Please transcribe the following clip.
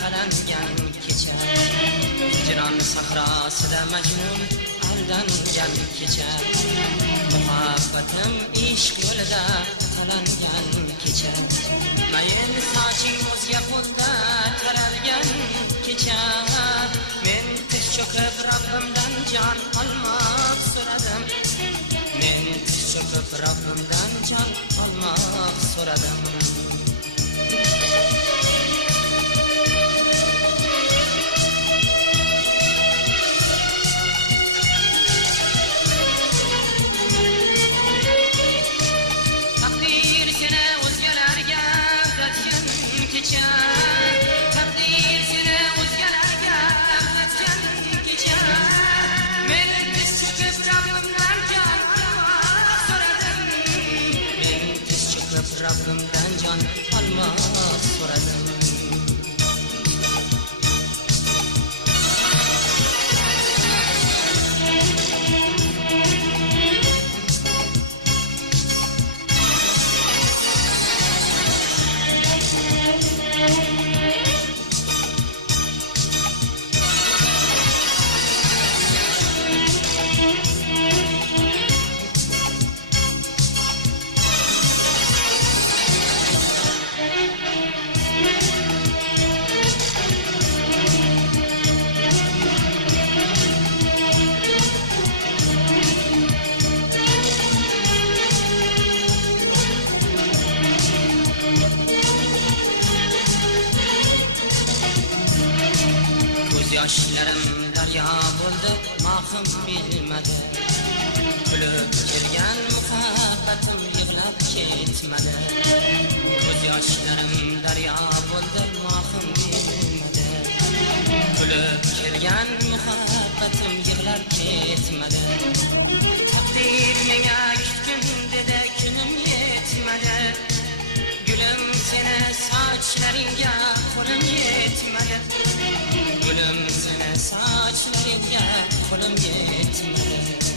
talangan kecha, hicron sahrosida majnun aldangan kecha, muhabbatim ishq yo'lida talangan kecha, mayin soching o'zga qo'lda taralgan kecha, men tiz cho'kib Rabbimdan jon olmoq so'radim, men tiz cho'kib Rabbimdan jon olmoq so'radim. Rabbimdan jon olmoq so'radim. Yoshlarim daryo bo'ldi, mahum bilmadi, kulib kelgan muhabbatim yig'lab ketmadi. Ko'z yoshlarim daryo bo'ldi, mahum bilmadi, kulib kelgan muhabbatim yig'lab ketmadi. Taqdir menga kutgin dedi, kunim yetmadi, gulim seni sochlaringga qo'lim yetmadi, gulim seni sochlaringga qo'lim yetmadi.